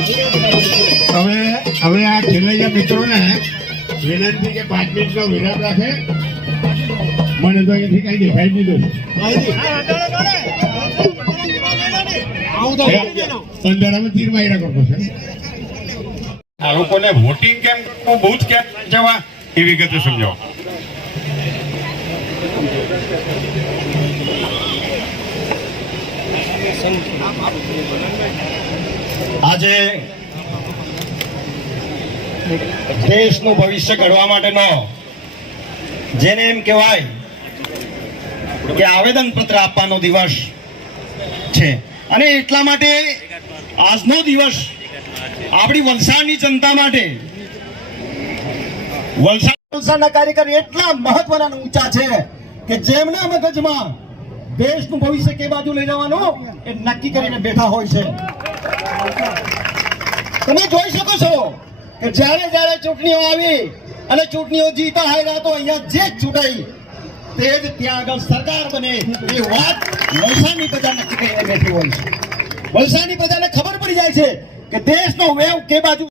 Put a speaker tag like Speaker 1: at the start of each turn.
Speaker 1: હવે હવે આ ખેલૈયા મિત્રોને વિનંતી કે પાંચ મિનિટનો વિરામ રાખે. મને તો અહીંથી કઈ દેખાઈ દીધું પંદરામાં તીર છે આ લોકોને વોટિંગ કેમ જ કેમ જવા? એ વિગતે સમજાવો.
Speaker 2: આજે દેશનું ભવિષ્ય ઘડવા માટેનો જેને એમ કહેવાય કે આવેદન પત્ર આપવાનો દિવસ છે. અને એટલા માટે આજનો દિવસ આપણી વલસાડની જનતા માટે વલસાડ વલસાડના કાર્યકર એટલા મહત્વના ઊંચા છે કે જેમના મગજમાં દેશનું ભવિષ્ય કે બાજુ લઈ જવાનું એ નક્કી કરીને બેઠા હોય છે. તમે જોઈ શકો છો કે જ્યારે જ્યારે ચૂંટણીઓ આવી અને ચૂંટણીઓ જીતા હાર્યા તો અહીંયા જે ચૂંટાઈ, તે જ ત્યાં આગળ સરકાર બને એ વાત વલસાડની પ્રજા નક્કી કરીને બેઠી હોય છે. વલસાડની પ્રજાને ખબર પડી જાય છે કે દેશનો વેવ કે બાજુ